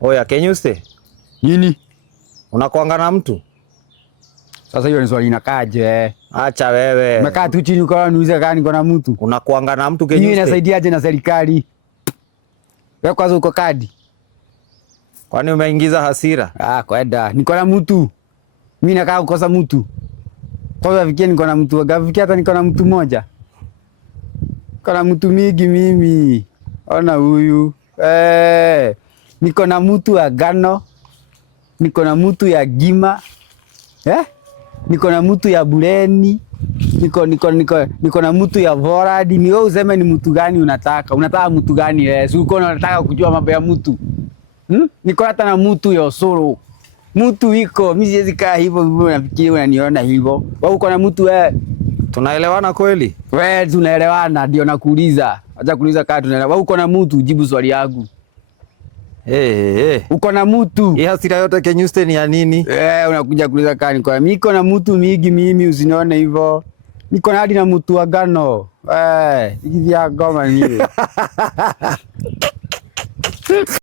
Oya, Kenyuste. Nini? Unakuanga na mtu? Sasa hiyo ni swali inakaje? Acha wewe. Umekaa tu chini ukawa niuliza kama niko na mtu. Unakuanga na mtu Kenyuste? Mimi nasaidiaje na serikali? Wewe kwanza uko kadi. Kwani umeingiza hasira? Kwenda. Niko na mtu. Mimi nakaa kukosa mtu. Kwa hiyo afikie niko na mtu. Gafikia hata niko na mtu mmoja. Niko na mtu mingi mimi. Ona huyu. Niko na mtu ya Gano. Niko na mtu ya Gima. Niko na mtu ya Bureni. Niko na mtu ya Voradi. Ni wewe useme ni mtu gani unataka? Unataka mtu gani wewe? Si uko unataka kujua mambo ya mtu. Niko hata na mtu ya Osoro. Mtu iko, mimi siwezi kaa hivyo nafikiri unaniona hivyo. Wewe uko na mtu wewe? Tunaelewana kweli? Wewe tunaelewana ndio nakuuliza. Acha kuuliza kama tunaelewana. Wewe uko na mtu, jibu swali yangu. Uko na mtu. Hii hasira yote Kenyuste ni ya nini? Unakuja kuuliza kama niko. Niko na mtu mingi mimi usinione hivyo. Niko na hadi na mtu wa Gano. Hivi ya ngoma ni.